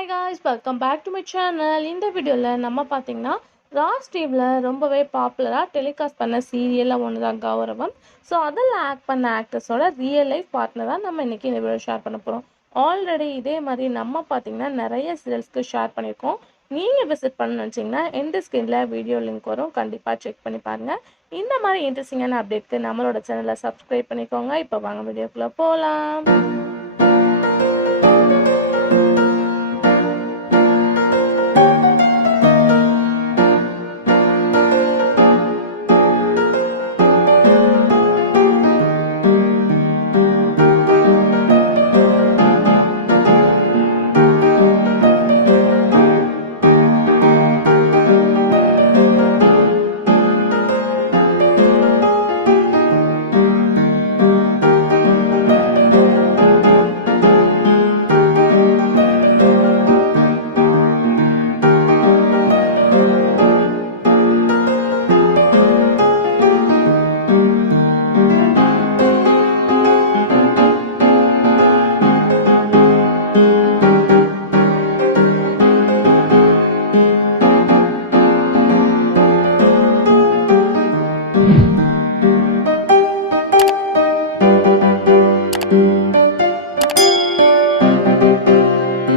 Hi guys, welcome back to my channel. இந்த வீடியோவில் நம்ம பார்த்தீங்கன்னா ராஸ் டிவியில் ரொம்பவே பாப்புலராக டெலிகாஸ்ட் பண்ண சீரியலில் ஒன்று தான் கௌரவம். ஸோ அதில் ஆக்ட் பண்ண ஆக்டர்ஸோட ரியல் லைஃப் பார்ட்னர் தான் நம்ம இன்றைக்கி இந்த வீடியோ ஷேர் பண்ண போகிறோம். ஆல்ரெடி இதே மாதிரி நம்ம பார்த்தீங்கன்னா நிறைய சீரியல்ஸ்க்கு ஷேர் பண்ணியிருக்கோம். நீங்கள் விசிட் பண்ணணும்னு நினச்சிங்கன்னா எந்த ஸ்க்ரீனில் வீடியோ லிங்க் வரும், கண்டிப்பாக செக் பண்ணி பாருங்கள். இந்த மாதிரி இன்ட்ரெஸ்டிங்கான அப்டேட்க்கு நம்மளோட சேனலை சப்ஸ்கிரைப் பண்ணிக்கோங்க. இப்போ வாங்க வீடியோக்குள்ளே போகலாம்.